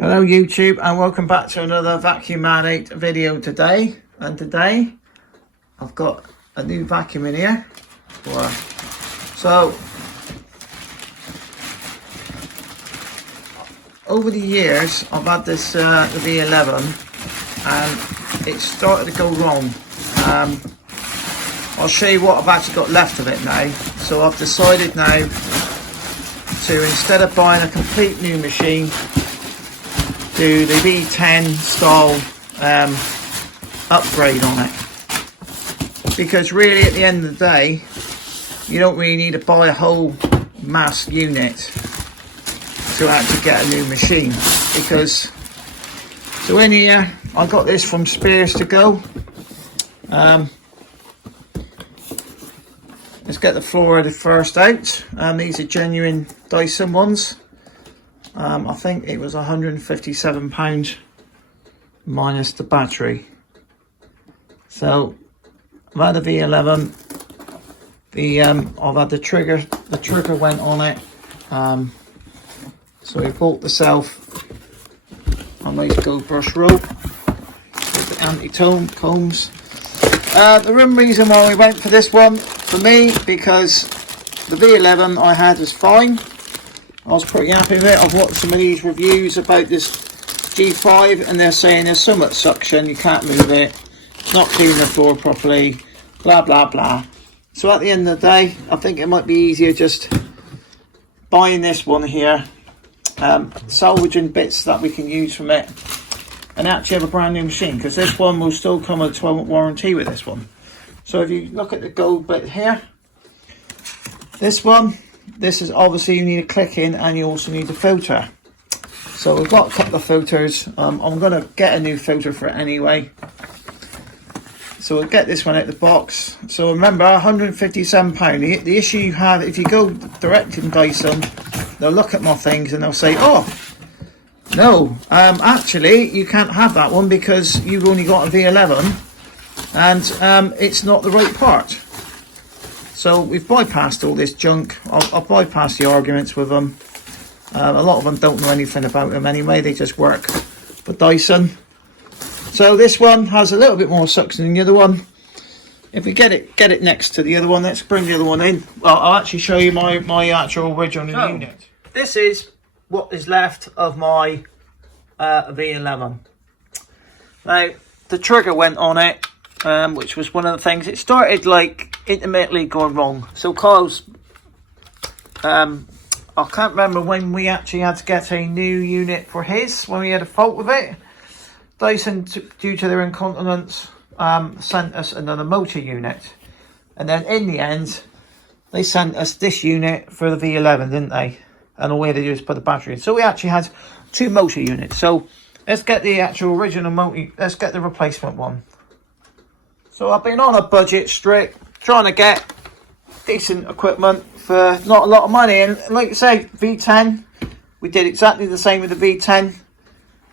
Hello YouTube, and welcome back to another Vacuum Man 8 video today. And today I've got a new vacuum in here. So over the years I've had this the V11 and it started to go wrong. I'll show you what I've actually got left of it now. So I've decided now to, instead of buying a complete new machine, do the V10 style upgrade on it, because really at the end of the day you don't really need to buy a whole mass unit to actually get a new machine. Because so in here I got this from Spears to Go. Let's get the Florida first out. These are genuine Dyson ones. I think it was £157 minus the battery. So I've had the V11. I've had the trigger went on it. So we bought myself a nice gold brush rope with the anti-tone combs. The reason why we went for this one, for me, because the V11 I had was fine. I was pretty happy with it. I've watched some of these reviews about this G5 and they're saying there's so much suction, you can't move it, it's not cleaning the floor properly, blah blah blah. So at the end of the day, I think it might be easier just buying this one here, salvaging bits that we can use from it, and actually have a brand new machine, because this one will still come with a 12-month warranty with this one. So if you look at the gold bit here, this is obviously, you need a click in and you also need a filter. So we've got a couple of filters. I'm going to get a new filter for it anyway. So we'll get this one out of the box. So remember, £157. The issue you have, if you go direct in Dyson, they'll look at my things and they'll say, oh, no, actually you can't have that one because you've only got a V11 and it's not the right part. So we've bypassed all this junk. I've bypassed the arguments with them. A lot of them don't know anything about them anyway. They just work for Dyson. So this one has a little bit more suction than the other one. If we get it next to the other one, let's bring the other one in. Well, I'll actually show you my actual original unit. This is what is left of my V11. Now, the trigger went on it, which was one of the things. It started like intermittently going wrong. So Kyle's, I can't remember when we actually had to get a new unit for his, when we had a fault with it. Dyson, due to their incontinence, sent us another motor unit, and then in the end they sent us this unit for the V11, didn't they? And all we had to do is put the battery in. So we actually had two motor units. So let's get the actual original motor, let's get the replacement one. So I've been on a budget strict, trying to get decent equipment for not a lot of money. And like I say, V10, we did exactly the same with the V10.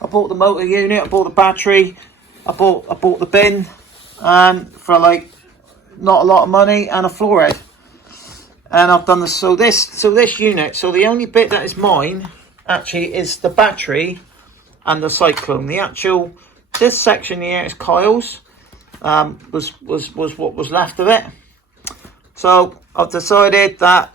I bought the motor unit, I bought the battery, I bought the bin for like not a lot of money, and a floor head. And I've done this. So this unit, so the only bit that is mine actually is the battery and the cyclone. The actual, this section here is Kyle's. Was what was left of it. So I've decided that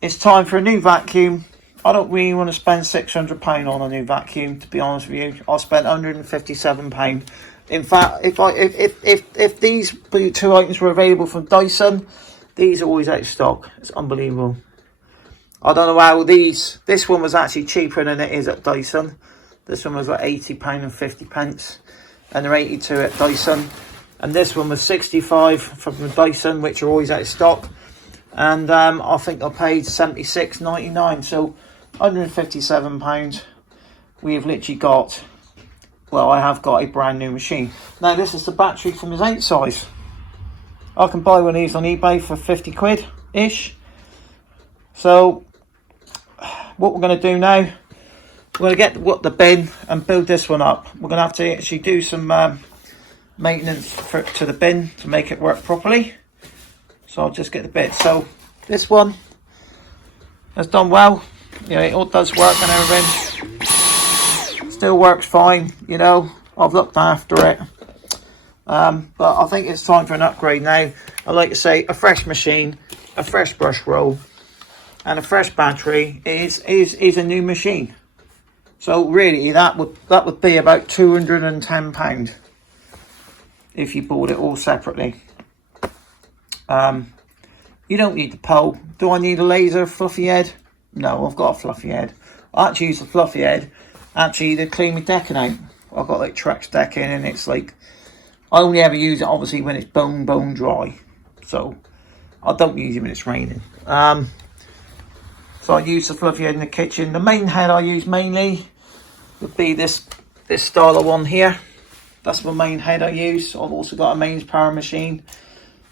it's time for a new vacuum. I don't really want to spend £600 on a new vacuum, to be honest with you. I spent £157. In fact, if these two items were available from Dyson, these are always out of stock. It's unbelievable. I don't know how this one was actually cheaper than it is at Dyson. This one was like £80 and 50p. And they're 82 at Dyson, and this one was 65 from the Dyson, which are always out of stock. And I think I paid £76.99, so £157. We have literally got, well, I have got a brand new machine. Now this is the battery from his 8 size. I can buy one of these on eBay for 50 quid ish. So what we're going to do now, we're going to get the bin and build this one up. We're going to have to actually do some maintenance to the bin to make it work properly. So I'll just get the bit. So this one has done well. You know, it all does work and everything. still works fine, you know. I've looked after it. But I think it's time for an upgrade now. I like to say a fresh machine, a fresh brush roll, and a fresh battery is a new machine. So really, that would be about £210 if you bought it all separately. You don't need the pole. Do I need a laser fluffy head? No, I've got a fluffy head. I actually use the fluffy head actually to clean my decking out. I've got like Trex decking, and it's like, I only ever use it obviously when it's bone dry. So I don't use it when it's raining. So I use the fluffy head in the kitchen. The main head I use mainly would be this style of one here. That's my main head I use. I've also got a mains power machine.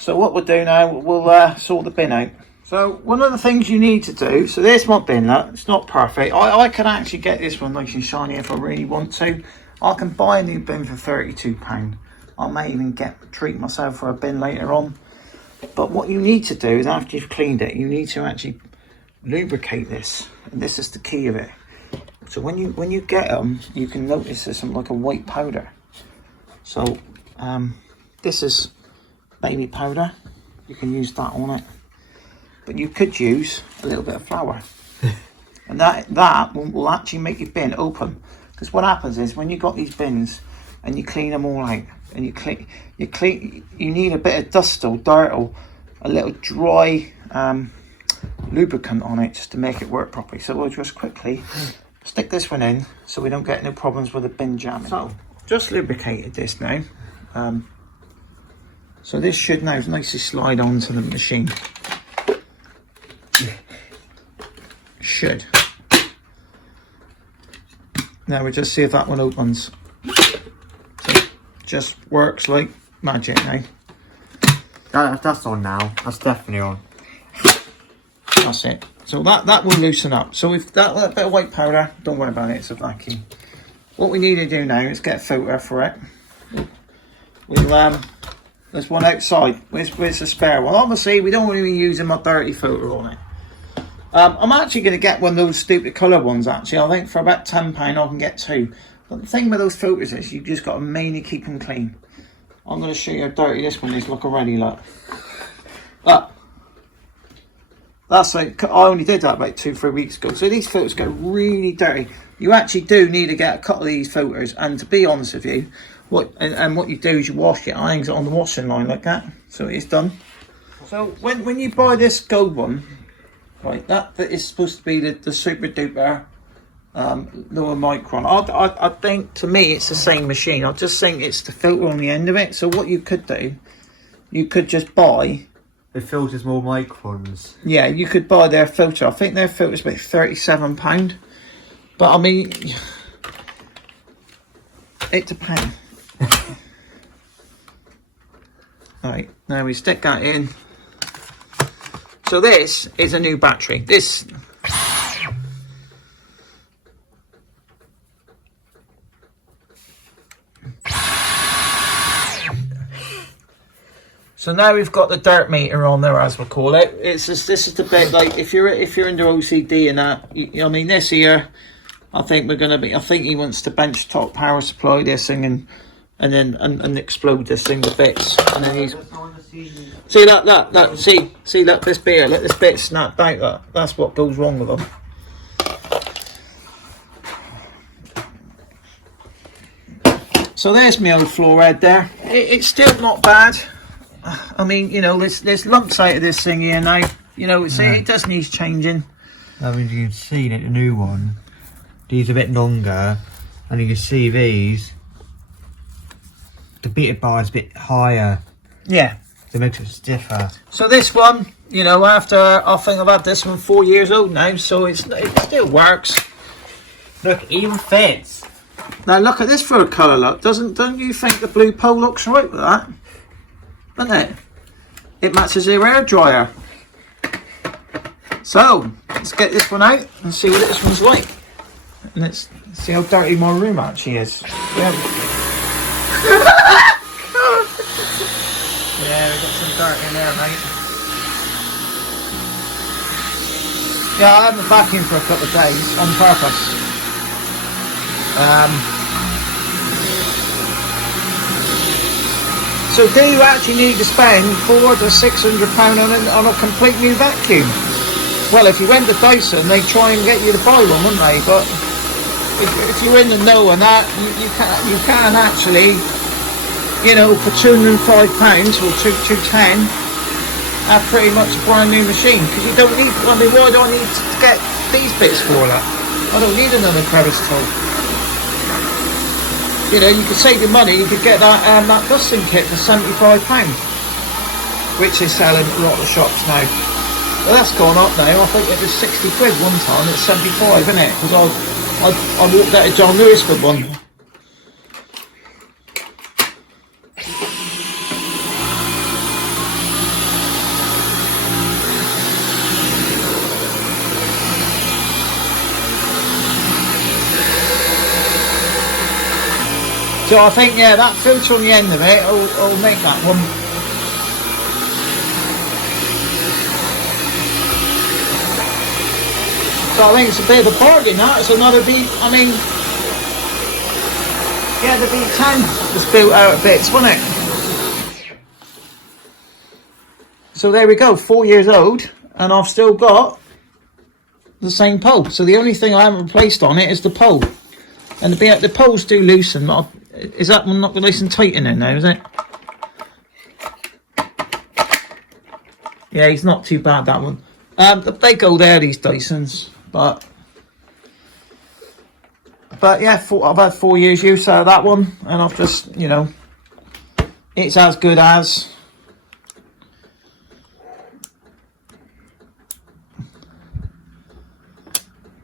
So what we'll do now, we'll sort the bin out. So one of the things you need to do, so there's my bin, look, it's not perfect. I can actually get this one nice and shiny if I really want to. I can buy a new bin for £32. I may even treat myself for a bin later on. But what you need to do is, after you've cleaned it, you need to actually lubricate this. And this is the key of it. So when you get them, you can notice there's something like a white powder. So this is baby powder. You can use that on it. But you could use a little bit of flour. And that will actually make your bin open. Because what happens is, when you've got these bins and you clean them all out, and you need a bit of dust or dirt or a little dry lubricant on it just to make it work properly. So we'll just quickly stick this one in so we don't get no problems with the bin jamming. So just lubricated this now. So this should now nicely slide onto the machine. Should. Now we just see if that one opens. So just works like magic now. That's on now. That's definitely on. That's it. So that will loosen up. So with that bit of white powder, don't worry about it, it's a vacuum. What we need to do now is get a filter for it. There's one outside. Where's the spare one? Obviously, we don't want to be using my dirty filter on it. I'm actually going to get one of those stupid colour ones, actually. I think for about £10 I can get two. But the thing with those filters is, you've just got to mainly keep them clean. I'm going to show you how dirty this one is. Look already, look. But that's like, I only did that about 2-3 weeks ago. So these filters get really dirty. You actually do need to get a couple of these filters. And to be honest with you, what you do is you wash it, irons it on the washing line like that. So it's done. So when you buy this gold one, right, that is supposed to be the super duper lower micron. I think, to me, it's the same machine. I just think it's the filter on the end of it. So what you could do, you could just buy... The filter's more microns. Yeah, you could buy their filter. I think their filter's about £37. But I mean, it depends. Right, now we stick that in. So this is a new battery. This... So now we've got the dirt meter on there, as we call it. This is the bit, like, if you're into OCD and that, I mean, this here, I think I think he wants to bench top power supply this thing and then explode this thing to bits. And then he's... See that, see that, this bit here, let this bit snap out, that's what goes wrong with them. So there's my old floor head there. It's still not bad. I mean, you know, there's lumps out of this thing here now. You know, it does need changing. I mean, you can see that the new one, these are a bit longer, and you can see these, the beater bar is a bit higher. Yeah. So it makes it stiffer. So this one, you know, after, I think I've had this one 4 years old now, so it still works. Look, it even fits. Now look at this for a colour look. Don't you think the blue pole looks right with that? Doesn't it? It matches their air dryer. So let's get this one out and see what this one's like. And let's see how dirty my room actually is. Yeah, we got some dirt in there, mate. Yeah, I haven't vacuumed for a couple of days on purpose. So do you actually need to spend £400 to £600 on a complete new vacuum? Well, if you went to Dyson, they'd try and get you to buy one, wouldn't they? But if you're in the know on that, you can actually, you know, for £205 or £210, have pretty much a brand new machine. Because you don't need, I mean, why do I need to get these bits for that? I don't need another crevice tool. You know, you could save your money. You could get that dusting kit for £75, which is selling at a lot of shops now. Well, that's gone up now. I think it was 60 quid one time. It's 75, isn't it? Because I walked out of John Lewis with one. So I think, yeah, that filter on the end of it will make that one. So I think it's a bit of a bargain, that. It's another I mean, yeah, the V10 was built out of bits, wasn't it? So there we go, 4 years old, and I've still got the same pole. So the only thing I haven't replaced on it is the pole. And the poles do loosen. Is that one not nice and tight in there now, is it? Yeah, he's not too bad, that one. They go there, these Dysons. But yeah, I've had 4 years use out of that one. And I've just, you know, it's as good as.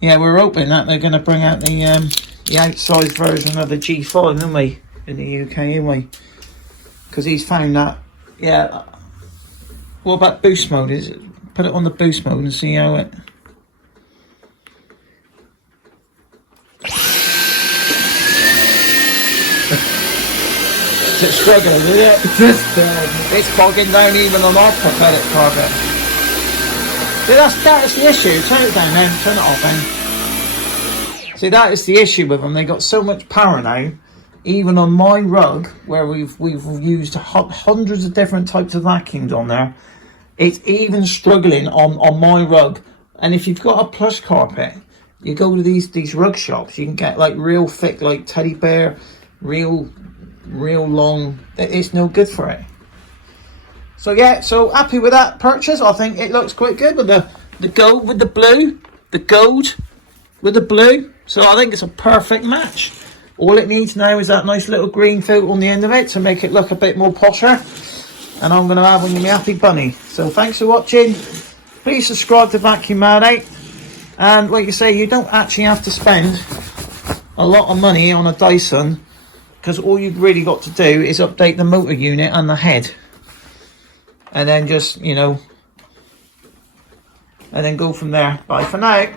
Yeah, we're hoping that they're going to bring out the outsized version of the G5, aren't we, in the UK, anyway? Because he's found that, yeah. What about boost mode? Put it on the boost mode and see how it. It's struggling, isn't it? It's bogging down even on our prophetic carpet. See, that's the issue. Turn it down then. Turn it off then. See, that is the issue with them. They got so much power now, even on my rug, where we've used hundreds of different types of vacuums on there. It's even struggling on my rug. And if you've got a plush carpet, you go to these rug shops, you can get like real thick, like teddy bear, real long. It's no good for it. So yeah, so happy with that purchase. I think it looks quite good with the gold with the blue, the gold with the blue. So I think it's a perfect match. All it needs now is that nice little green filter on the end of it to make it look a bit more posher. And I'm going to have one with my happy bunny. So thanks for watching. Please subscribe to Vacuum Mad 8. And like you say, you don't actually have to spend a lot of money on a Dyson, because all you've really got to do is update the motor unit and the head. And then just, you know, and then go from there. Bye for now.